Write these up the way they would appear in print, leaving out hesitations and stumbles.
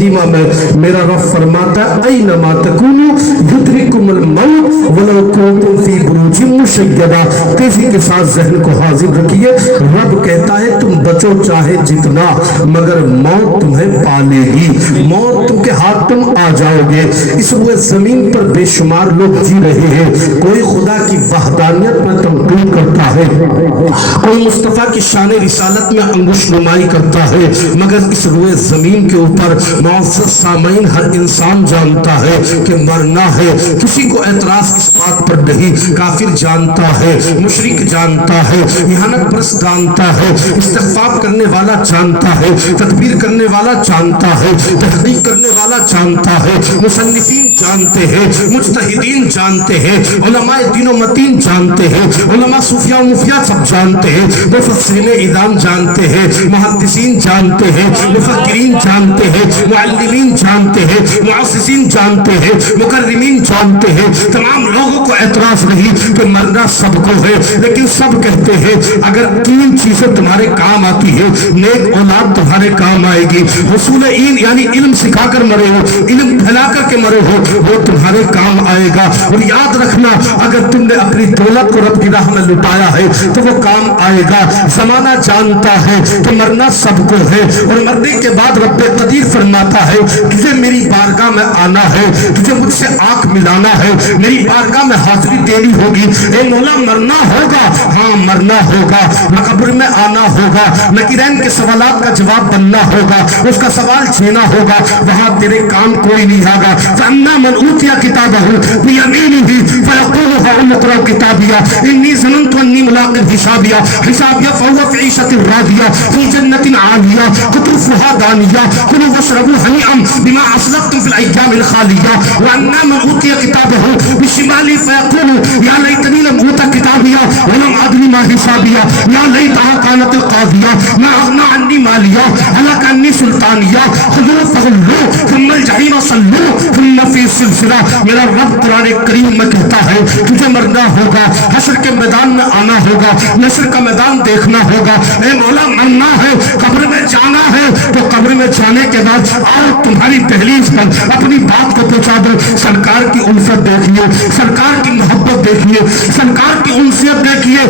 अज़ीमा में मेरा रब फरमाता है ऐनमा तकूनु युद्रिकुमुल मौत वलौ कुंतुम फी बुरूजिन मुशय्यदा। तेजी के साथ जहन को हाजिर रखिए। रब कहता है तुम बचो चाहे जितना, मगर मौत तुम्हें पालेगी, मौत तुमके हाथ तुम आ जाओगे। इस हुए जमीन पर बेशुमार लोग जी रहे हैं, कोई खुदा की वहदानियत में तंकीद करता है, कोई मुस्तफा की शान रिसालत में अंगुश नुमाई करता है, मगर इस रुए जमीन के ऊपर मुअज़्ज़ज़ सामईन हर इंसान जानता है कि मरना है। किसी को एतराज इस बात पर नहीं, काफिर जानता है, मुशरिक जानता है, इहानत परस्त जानता है, इस्तिग़फ़ार करने वाला जानता है, तदबीर करने वाला जानता है, तहक़ीक़ करने वाला जानता है, मुसन्निफ़ीन जानते हैं, मुज्तहिदीन जानते हैं, उलमाए दीन व मतीन जानते हैं, उलमा सूफिया व मुफ्तियात सब जानते हैं, मुफस्सिरीन इदाम जानते हैं, मुहद्दिसीन जानते हैं, मुफक्किरीन जानते हैं, मुअल्लिमीन जानते हैं, मुअस्सिसीन जानते हैं, मुकर्रिमीन जानते हैं। तमाम लोगों को एतराज नहीं कि मरना सबको है, लेकिन सब कहते हैं अगर तीन चीजें तुम्हारे काम आती है, नेक औलाद तुम्हारे काम आएगी, हुसूल ईन यानी इल्म सिखाकर मरे हो, इल्म फैला करके मरे हो, वो तुम्हारे काम आएगा। और याद रखना अगर तुमने अपनी दौलत को रब की राह में लुटाया है तो वो काम आएगा। जमाना जानता है कि मरना सबको है, और मरने के बाद रब कदीर फरमाता है तुझे मेरी बारगाह में आना है, तुझे मुझसे आंख मिलाना है, मेरी बारगाह में हाजिरी देनी होगी। ए मौला मरना होगा, हाँ मरना होगा, न कब्र में आना होगा, नकीरैन के सवालात का जवाब बनना होगा, उसका सवाल छीना होगा, वहां तेरे काम कोई नहीं आएगा। फअम्मा मन ऊतिया किताबहु बियमीनिही फयक़ूलु हाउम इक़रा किताबिया इन्नी ज़ननतु अन्नी मुलाक़िन हिसाबिया हिसाबिया फहुव फ़ी ईशतिन रादिया फ़ी जन्नतिन आलिया कुतुफ़ुहा दानिया कुलू वशरबू हनीअम बिमा अस्लफ़्तुम फ़िल अय्यामिल ख़ालिया व अम्मा मन ऊतिया किताबहु बिशिमालिही फयक़ूलु या लैतनी लम ऊता किताबिया व लम अदरी मा हिसाबिया या लैतहा कानतिल क़ाज़िया मा अग़ना अन्नी मालिया हलक अन्नी सुल्तानिया खुज़ूहु फ़ग़ुल्लूह थुम्मल जहीम सल्लूह थुम्मा फ़ी सिलसिला। मेरा रब कुरान करीम में कहता है तुझे मरना होगा, हश्र के मैदान में आना होगा, नस्र का मैदान देखना होगा। ए मौला मरना है, कब्र में जाना है, तो कब्र में जाने के बाद आओ तुम्हारी दहलीज पर अपनी बात को पहुंचा दो। सरकार की उल्फत देखिए, सरकार की मोहब्बत देखिए, सरकार की उनसियत देखिए,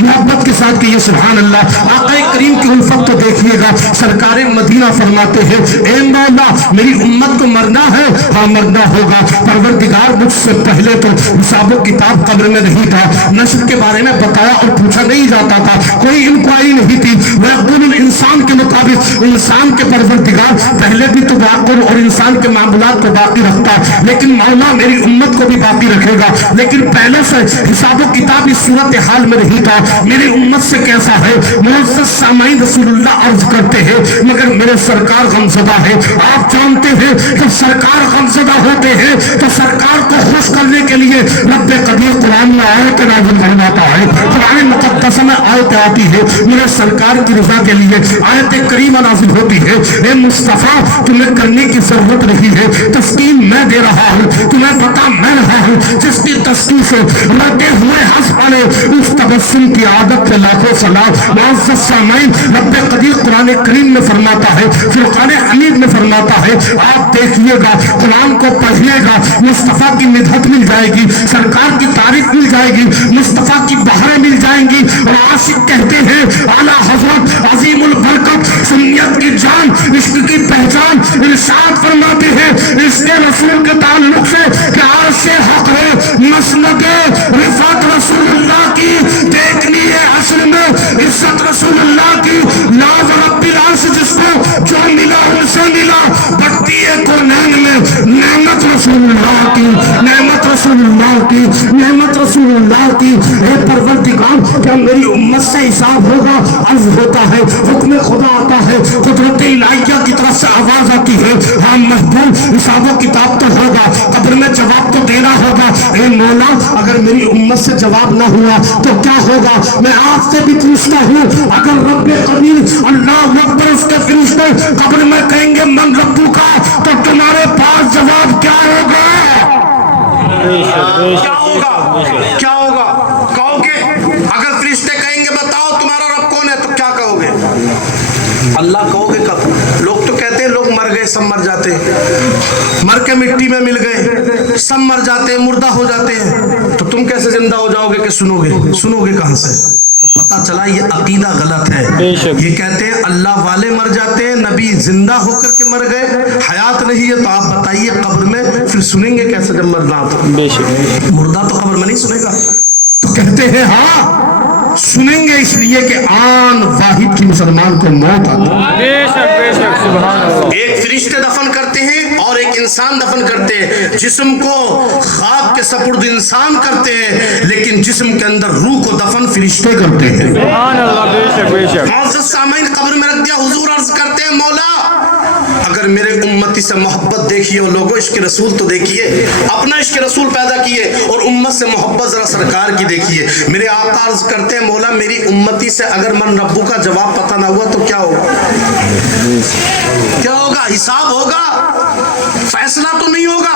मोहब्बत के साथ कहिए सुभान अल्लाह। आक़ा करीम की उल्फत तो देखिएगा। सरकार मदीना फरमाते हैं ए मौला मेरी उम्मत को मरना है, हाँ मरना होगा। परवरदिगार मुझसे पहले तो हिसाब किताब कब्र में नहीं था, नस्ल के बारे में बताया और पूछा नहीं जाता था, कोई इंक्वायरी नहीं थी। वह इंसान के मुताबिक इंसान के परवरदिगार पहले भी तो वाक़ुर और इंसान के मामलात को बाकी रखता, लेकिन मौला मेरी उम्मत को भी बाकी रखेगा। लेकिन पहले से हिसाब किताब इस सूरत हाल में नहीं था। मेरी उम्मत से कैसा है मुअज़्ज़ज़ सामईन रसूलुल्लाह अर्ज करते हैं मगर मेरे सरकार गमज़दा है। आप जानते हैं जब सरकार गमज़दा होते हैं तो सरकार को खुश करने के लिए रब कदीर कुरान में आयत नाज़िल फरमाता है, कुरान मुक़द्दस में आयत आती है मेरे सरकार की रज़ा के लिए, आयत करीमा नाज़िल होती है। ए मुस्तफ़ा तुम्हें करने की ज़रूरत नहीं है, तस्कीन मैं दे रहा हूँ, तुम्हें पता मैं रहा हूँ। जिसकी तस्कीन से रोते हुए हंस पड़े उस तबस्सुम की आदत पे लाखों सलाम। मुअज़्ज़ज़ सामईन रब कदीर कुरान करीम में फरमाता है, फुरक़ान हमीद में फरमाता है आप देखिएगा कुरान को पढ़िएगा, मुस्तफ़ा की मिदहत मिल जाएगी, सरकार की तारीफ मिल जाएगी, मुस्तफ़ा की बहारें मिल जाएंगी। और आशिक कहते हैं आला हज़रत अज़ीमुल बरकत सुन्नियत की जान इश्क की पहचान इरशाद फरमाते हैं इसके रसूल के ताल्लुक से कि आरशे हक़ है मसनदे रिफ़त रसूलुल्लाह की देखनी है असल में इज़्ज़त रसूलुल्लाह की नाज़ रब्बिल अर्श जिसको जो मिला उनसे मिला बढ़ती है कुरनैन में नेमत रसूलुल्लाह की, नेमत रसूलुल्लाह की, नेमत रसूलुल्लाह की। ए परवरदिगार क्या मेरी उम्मत से हिसाब होगा? अर्ज होता है हुक्म खुदा आता है, कुदरत इलाहिया की तरफ से आवाज आती है हाँ महबूब हिसाब किताब तो होगा, कब्र में जवाब तो देना होगा। ए मौला अगर मेरी उम्मत से जवाब ना हुआ तो क्या होगा? मैं आपसे भी पूछता हूँ अगर रब्बे कदीर अल्लाह अकबर उसके फरिश्ते कब्र में कहेंगे मन रब्बू का तो तुम्हारे पास जवाब क्या होगा? क्या होगा? क्या होगा? कहोगे अगर फरिश्ते कहेंगे बताओ तुम्हारा रब कौन है तो क्या कहोगे? अल्लाह कहोगे कब? लोग तो कहते हैं लोग मर गए गए सब मर जाते हैं, मर के मिट्टी में मिल गए सब मर जाते हैं, मुर्दा हो जाते हैं, तो तुम कैसे जिंदा हो जाओगे कि सुनोगे कहां से? तो पता चला ये अकीदा गलत है। ये कहते हैं अल्लाह वाले मर जाते हैं, नबी जिंदा होकर के मर गए, हयात नहीं है, तो आप बताइए कब्र में फिर सुनेंगे कैसे जब मरना? तो मुर्दा तो कब्र में नहीं सुनेगा। तो कहते हैं हाँ सुनेंगे, इसलिए कि आन वाहिद की मुसलमान को मौत आती है। एक फरिश्ते दफन करते हैं और एक इंसान दफन करते हैं, जिस्म को खाक के सपुर्द इंसान करते हैं, लेकिन जिस्म के अंदर रूह को दफन फरिश्ते करते हैं। मौजूद सामईन कब्र में रख दिया, हुजूर अर्ज करते हैं मौला अगर मेरे उम्मती से मोहब्बत देखिए और लोगों इश्क रसूल तो देखिए, अपना इश्क रसूल पैदा किए और उम्मत से मोहब्बत जरा सरकार की देखिए। मेरे आका अर्ज करते हैं मौला मेरी उम्मती से अगर मन रब्बू का जवाब पता ना हुआ तो क्या होगा? क्या होगा? हिसाब होगा, फैसला तो नहीं होगा,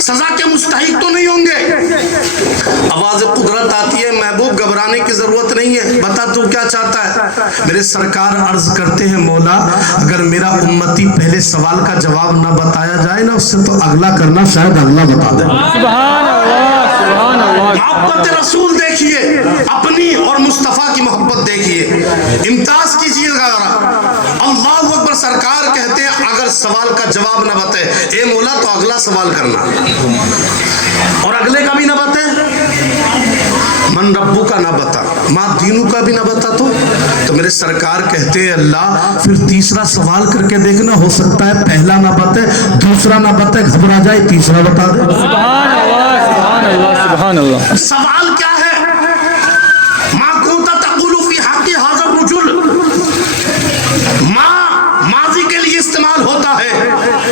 सजा के मुस्तहिक तो नहीं होंगे। आवाज कुदरत आती है, महबूब घबराने की जरूरत नहीं है, बता तू क्या चाहता है? मेरे सरकार अर्ज करते हैं मौला अगर मेरा उम्मती पहले सवाल का जवाब ना बताया जाए ना, उससे तो अगला करना शायद अगला बता दे। सुभान अल्लाह, सुभान अल्लाह। मोहब्बत रसूल देखिए, अपनी और मुस्तफा की मोहब्बत देखिए, इम्तियाज कीजिएगा जरा। अल्लाह अकबर। सरकार कहते हैं अगर सवाल का जवाब ना बताए ए मौला तो अगला सवाल करना, और अगले का भी ना बताए, मन रब्बू का ना बता, माँ दीनू का भी ना बता तो मेरे सरकार कहते हैं अल्लाह फिर तीसरा सवाल करके देखना, हो सकता है पहला ना बताए, दूसरा ना बताए, घबरा जाए, तीसरा बता दे। सुभान अल्लाह, सुभान अल्लाह, सुभान अल्लाह। सवाल क्या है? माँ कुंता तक़ुलु फी हक़्क़ि हाज़ा रुजुल, माँ माजी के लिए इस्तेमाल होता है,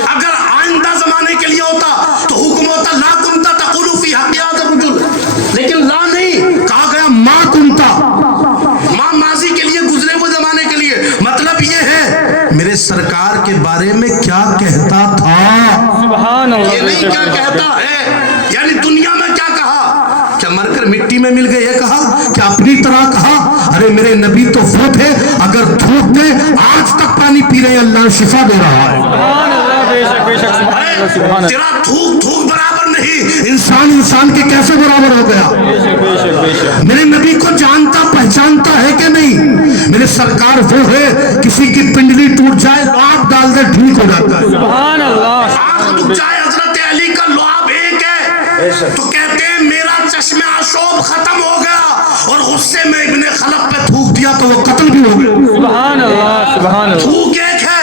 अगर आइंदा जमाने के लिए होता तो हुक्म होता ला कुंता तक़ुलु फी हक़्क़ि हाज़ा रुजुल, लेकिन ला नहीं कहा गया माँ कुंता, माँ माजी के लिए, गुजरे हुए जमाने के लिए। मतलब ये है मेरे सरकार के बारे में क्या कहता था, सुभान अल्लाह। ये नहीं क्या कहता है, यानी दुनिया में क्या कहा, क्या मरकर मिट्टी में मिल गए ये कहा, क्या अपनी तरह कहा? अरे मेरे नबी तो वो थे अगर थूक दे आज तक पानी पी रहे, अल्लाह शिफा दे रहा है। सुभान अल्लाह, बेशक बेशक, सुभान अल्लाह, सुभान अल्लाह। तेरा थूक थूक बराबर नहीं, इंसान इंसान के कैसे बराबर हो गया? बेशक बेशक बेशक। मेरे नबी को जानता पहचानता है कि नहीं? मेरे सरकार वो है किसी की पिंडली टूट जाए आग डाल दे ठीक हो जाता है। सुभान अल्लाह। आग टूट जाए, हजरत अली का लुआब एक है तो कहते हैं मेरा चश्मे आशोब खत्म हो गया और गुस्से में इब्ने खलफ पे थूक दिया तो वो कत्ल भी हो गया। सुभान अल्लाह, सुभान अल्लाह। थूक एक है,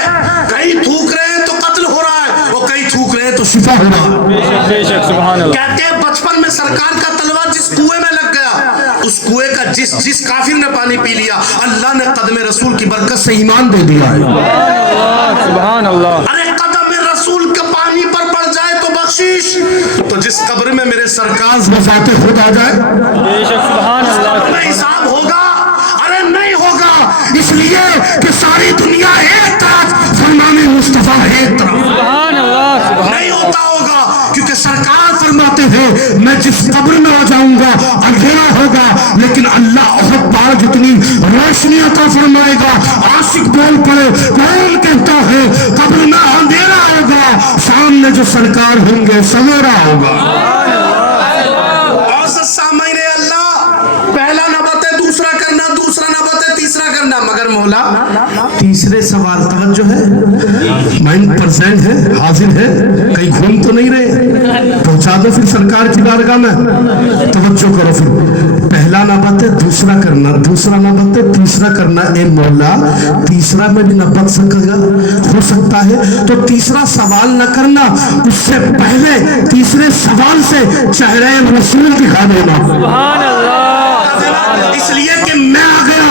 कहीं थूक रहे हैं तो कत्ल हो रहा है, वो कहीं थूक रहे हैं तो शिफा हो रहा है। बेशक बेशक, सुभान अल्लाह। कहते हैं बचपन में सरकार का तलवा जिस कुएं में लग गया, उस कुएं का जिस काफिर ने पानी पी लिया, अल्लाह ने कदम रसूल की बरकत से ईमान दे दिया है। सुभान अल्लाह। अरे कदम रसूल के पानी पर पड़ जाए तो बख्शिश, तो जिस कब्र में मेरे सरकार वजाते खुद आ जाए, बेशक, सुभान अल्लाह। में हिसाब होगा? अरे नहीं होगा, इसलिए कि सारी दुनिया एक तरफ, फरमाने मुस्तफा एक तरफ। सुभान अल्लाह, सुभान। नहीं होता होगा क्योंकि सरकार फरमाते हैं मैं जिस कब्र में आ जाऊंगा अंधेरा होगा, लेकिन अल्लाह बहुत बार जितनी रोशनी अता फरमाएगा। आशिक बोल पड़े, कौन कहता है कब्र में अंधेरा होगा, सामने जो सरकार होंगे सवेरा होगा। सामने अल्लाह पहला ना बताए दूसरा करना, दूसरा ना बताए तीसरा करना, मगर मौला तीसरे सवाल तवज्जो है, माइंड परसेंट है, हाजिर है, कहीं घूम तो नहीं रहे, पहुंचा दो फिर सरकार की बारगाह में, तवज्जो करो। फिर पहला ना बताए दूसरा करना, दूसरा ना बताए तीसरा करना। ए मौला तीसरा में भी ना बच सकेगा, हो सकता है तो तीसरा सवाल न करना, उससे पहले तीसरे सवाल से चेहरे रसूल दिखा देना। सुभान अल्लाह। इसलिए कि मैं आ गया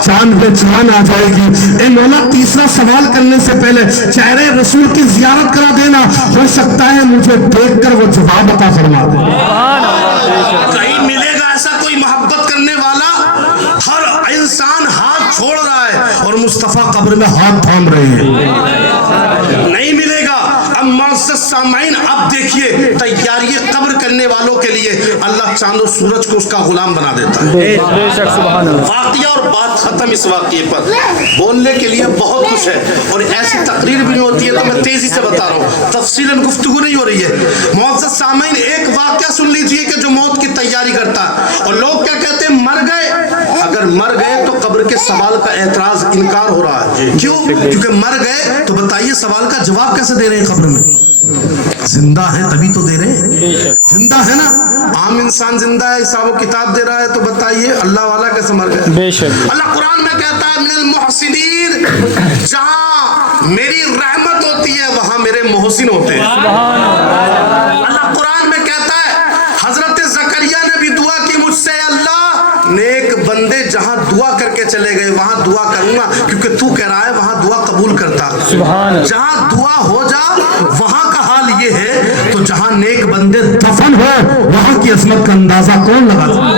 जान पे जान आ जाएगी। ए मौला तीसरा सवाल करने से पहले चेहरे रसूल की जियारत करा देना, हो सकता है मुझे देखकर वो जवाब अता फरमा दे। कहीं मिलेगा ऐसा कोई मोहब्बत करने वाला? हर इंसान हाथ छोड़ रहा है और मुस्तफा कब्र में हाथ थाम रहे हैं, नहीं मिलेगा। अब सामाइन अब देखिए तैयारी कब्र करने والوں کے لیے اللہ چاند و سورج کو اس کا غلام بنا دیتا ہے. بے شک سبحان اللہ. واقعہ اور بات ختم اس واقعے پر. بولنے کے لیے بہت کچھ ہے اور ایسی تقریر بھی نہیں ہوتی ہے تو میں تیزی سے بتا رہا ہوں, تفصیلاً گفتگو نہیں ہو رہی ہے. معزز سامعین, ایک واقعہ سن لیجئے کہ جو موت کی تیاری کرتا ہے. اور لوگ کیا کہتے ہیں, مر گئے. اگر مر گئے تو قبر کے سوال کا اعتراض انکار ہو رہا ہے. کیوں؟ کیونکہ مر گئے تو بتائیے سوال کا جواب کیسے دے رہے ہیں قبر میں؟ زندہ ہے تبھی تو دے رہے ہیں. زندہ ہے نا, عام انسان زندہ ہے, حساب و کتاب دے رہا ہے, تو بتائیے اللہ والا کیسے مر گئے؟ بے شک. اللہ قرآن میں کہتا ہے من المحسنین, جہاں میری رحمت ہوتی ہے وہاں میرے محسن ہوتے ہیں. سبحان اللہ. اللہ قرآن میں کہتا ہے, حضرت زکریا نے بھی دعا کی مجھ سے, اللہ نیک بندے جہاں دعا کر کے چلے گئے وہاں دعا کروں گا, کیونکہ تو کہہ رہا ہے وہاں دعا قبول کرتا. سبحان اللہ. جہاں دعا ہو جا وہاں کا حال یہ ہے, تو جہاں نیک بندے دفن ہو وہاں کی عظمت کا اندازہ کون لگا سکتا ہے؟